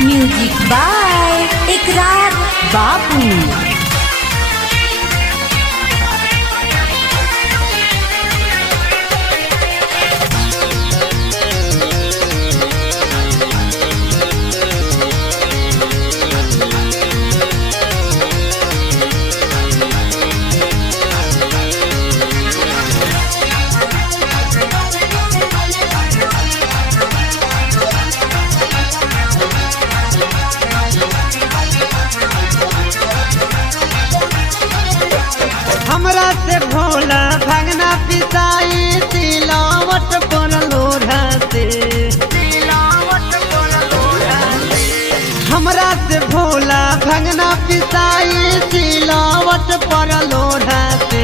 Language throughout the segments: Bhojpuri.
म्यूजिक बाय इकरार बाबू। हमरा से भोला भगना पिसाई तिलावट पर लोढ़ा से। हमरा से भोला भगना पिसाई तिलावट पर लोढ़ा से।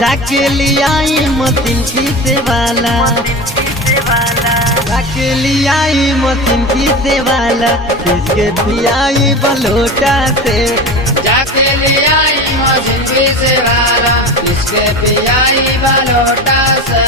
जाके लियाई मशीन पीसे वाला, जाके लियाई मशीन पीसे वाला, इसके पियाई बलोटा से। जाके लियाई मशीन पीसे वाला, इसके पियाई बलोटा से।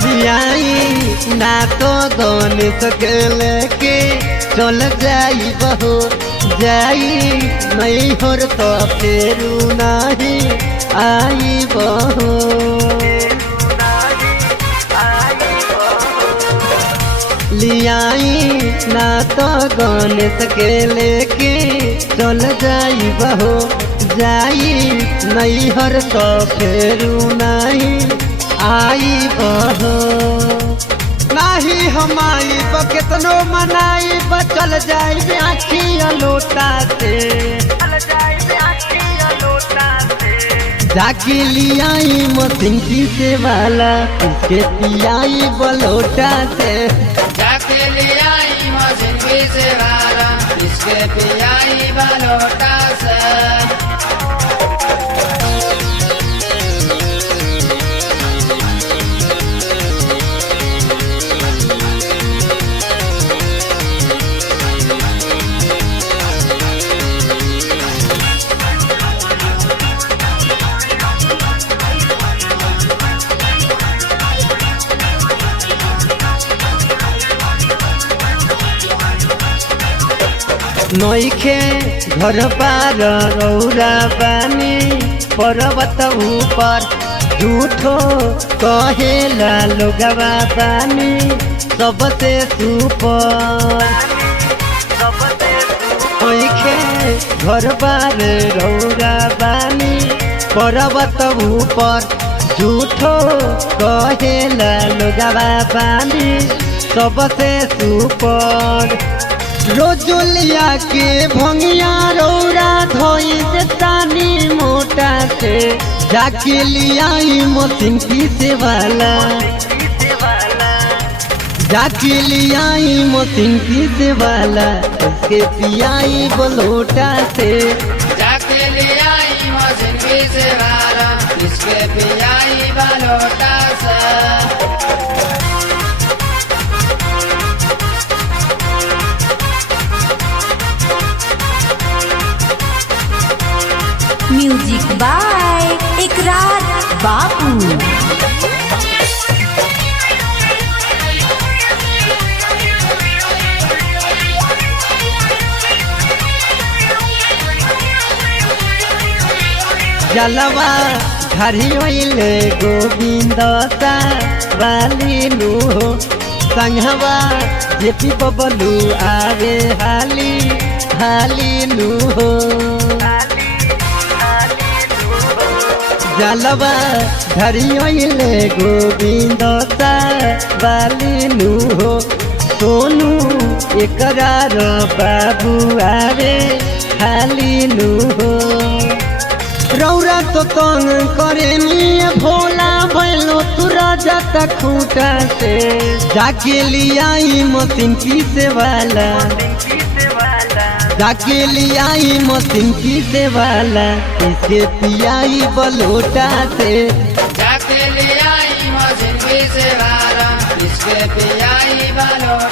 लियाई ना तो गणेश के लेके चल जाई बहो जाई, नहीं होर तो फेरू नहीं आई बहो। लियाई ना तो गणेश के लेके चल जाई बहो जाई, नहीं होर तो फेरू नहीं आई बहो। नाही हम आई कितनो मनाई चल जाई आखिया लोटा से। जाके लियाई मशीन पीसे वाला, इसके पियाई बलोटा से। जाके लियाई मशीन पीसे वाला, इसके पियाई बलोटा से। नइखे घर पार रौरा पानी पर्वत ऊपर, झूठो कहेला लोगवा पानी सबसे सुपर। नइखे घर पार रौरा पानी पर्वत ऊपर, झूठो कहेला लोगवा पानी सबसे सुपर। रोजुलिया के भंगिया रौरा धोई से तानी मोटा से। जाके लियाई मशीन पीसे वाला, जाके लियाई मशीन पीसे वाला, इसके पियाई बलोटा से। जाके लियाई मशीन पीसे वाला, इसके पियाई बलोटा से। म्यूजिक बाय इकरार बाबू। जलवा घरी होइले गोविंद सा वाली नु हो, संघवा जेपी बबलू आवे हाली हाली नु हो। जलवा घरी होइले गोविंद सा वाली नु हो, सोनू एकरार बाबू आवे हाली नु हो। रौरा तो तंग करे भोला भैलो तुरा जाता खूटा से। जाके लियाई मशीन पीसे वाला, जाके लियाई मशीन पीसे वाला इसके पियाई बलोटा से जाके ले आई मशीन पीसे वाला इसके पियाई बलोटा